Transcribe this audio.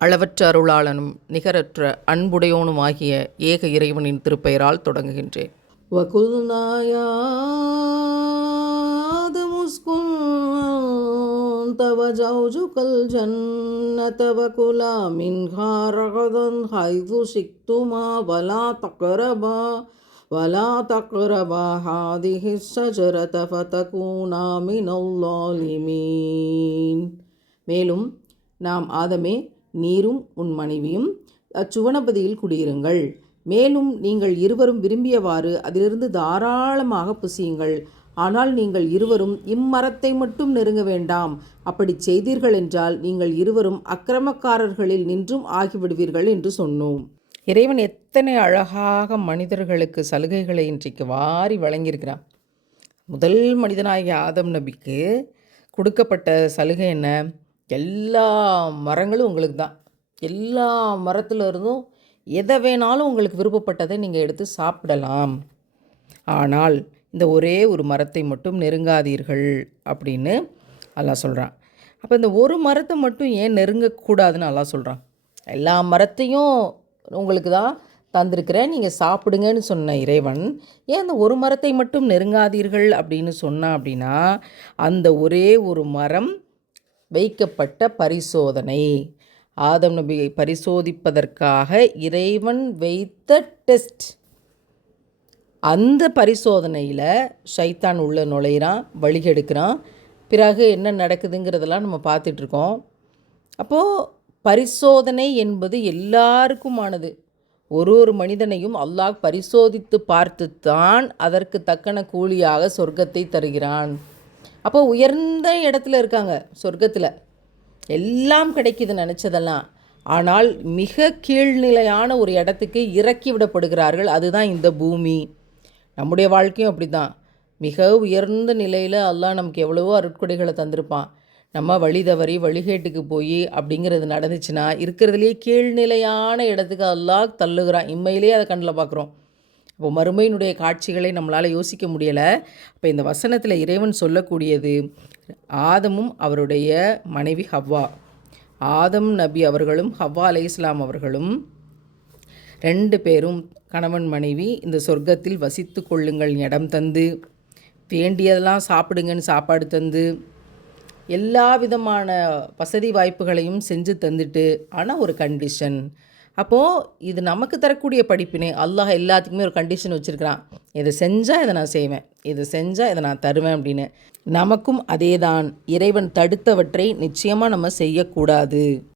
அளவற்ற அருளாளனும் நிகரற்ற அன்புடையோனுமாகிய ஏக இறைவனின் திருப்பெயரால் தொடங்குகின்றேன். وَقُلْنَا يَا آدَمُ اسْكُنْ أَنْتَ وَزَوْجُكَ الْجَنَّةَ وَكُلَا مِنْهَا رَغَدًا حَيْثُ شِئْتُمَا وَلَا تَقْرَبَا هَذِهِ الشَّجَرَةَ فَتَكُونَا مِنَ الظَّالِمِينَ. மேலும் நாம் ஆதமே, நீரும் உன் மனைவியும் அச்சுவனபதியில் குடியிருங்கள். மேலும் நீங்கள் இருவரும் விரும்பியவாறு அதிலிருந்து தாராளமாக புசியுங்கள். ஆனால் நீங்கள் இருவரும் இம்மரத்தை மட்டும் நெருங்க வேண்டாம். அப்படி செய்தீர்கள் என்றால் நீங்கள் இருவரும் அக்கிரமக்காரர்களில் நின்றும் ஆகிவிடுவீர்கள் என்று சொன்னோம். இறைவன் எத்தனை அழகாக மனிதர்களுக்கு சலுகைகளை இன்றைக்கு வாரி வழங்கியிருக்கிறான். முதல் மனிதனாகிய ஆதம் நபிக்கு கொடுக்கப்பட்ட சலுகை என்ன? எல்லா மரங்களும் உங்களுக்கு தான். எல்லா மரத்தில் இருந்தும் எதை வேணாலும் உங்களுக்கு விருப்பப்பட்டதை நீங்கள் எடுத்து சாப்பிடலாம். ஆனால் இந்த ஒரே ஒரு மரத்தை மட்டும் நெருங்காதீர்கள் அப்படின்னு அல்லாஹ் சொல்கிறான். அப்போ இந்த ஒரு மரத்தை மட்டும் ஏன் நெருங்கக்கூடாதுன்னு அல்லாஹ் சொல்கிறான்? எல்லா மரத்தையும் உங்களுக்கு தான் தந்திருக்கிறேன், நீங்கள் சாப்பிடுங்கன்னு சொன்ன இறைவன் ஏன் அந்த ஒரு மரத்தை மட்டும் நெருங்காதீர்கள் அப்படின்னு சொன்னான் அப்படின்னா, அந்த ஒரே ஒரு மரம் வைக்கப்பட்ட பரிசோதனை. ஆதம் நபியை பரிசோதிப்பதற்காக இறைவன் வைத்த டெஸ்ட். அந்த பரிசோதனையில் ஷைத்தான் உள்ள நுழையிறான், வழிகெடுக்கிறான். பிறகு என்ன நடக்குதுங்கிறதெல்லாம் நம்ம பார்த்துட்ருக்கோம். அப்போது பரிசோதனை என்பது எல்லாருக்குமானது. ஒரு மனிதனையும் அல்லாஹ் பரிசோதித்து பார்த்துத்தான் அதற்கு தக்கன கூலியாக சொர்க்கத்தை தருகிறான். அப்போ உயர்ந்த இடத்துல இருக்காங்க, சொர்க்கத்தில் எல்லாம் கிடைக்கிது நினச்சதெல்லாம். ஆனால் மிக கீழ்நிலையான ஒரு இடத்துக்கு இறக்கி விடப்படுகிறார்கள். அதுதான் இந்த பூமி. நம்முடைய வாழ்க்கையும் அப்படி தான். மிக உயர்ந்த நிலையில் அல்லாஹ் நமக்கு எவ்வளவோ அருட்கொடைகளை தந்திருப்பான். நம்ம வழி தவறி வழிகேட்டுக்கு போய் அப்படிங்கிறது நடந்துச்சுன்னா இருக்கிறதுலே கீழ்நிலையான இடத்துக்கு அல்லாஹ் தள்ளுகிறான். இம்மையிலே அதை கண்ணில் பார்க்குறோம். இப்போ மறுமையினுடைய காட்சிகளை நம்மளால் யோசிக்க முடியலை. இப்போ இந்த வசனத்தில் இறைவன் சொல்லக்கூடியது, ஆதமும் அவருடைய மனைவி ஹவ்வா, ஆதம் நபி அவர்களும் ஹவ்வா அலைஹிஸ்ஸலாம் அவர்களும் 2 பேரும் கணவன் மனைவி இந்த சொர்க்கத்தில் வசித்து கொள்ளுங்கள் இடம் தந்து, வேண்டியதெல்லாம் சாப்பிடுங்கன்னு சாப்பாடு தந்து, எல்லா விதமான வசதி வாய்ப்புகளையும் செஞ்சு தந்துட்டு, ஆனால் ஒரு கண்டிஷன். அப்போது இது நமக்கு தரக்கூடிய படிப்பினை. அல்லாஹ் எல்லாத்துக்குமே ஒரு கண்டிஷன் வச்சுருக்கிறான். இதை செஞ்சால் இதை நான் செய்வேன், இதை செஞ்சால் இதை நான் தருவேன் அப்படின்னு. நமக்கும் அதே தான். இறைவன் தடுத்தவற்றை நிச்சயமாக நம்ம செய்யக்கூடாது.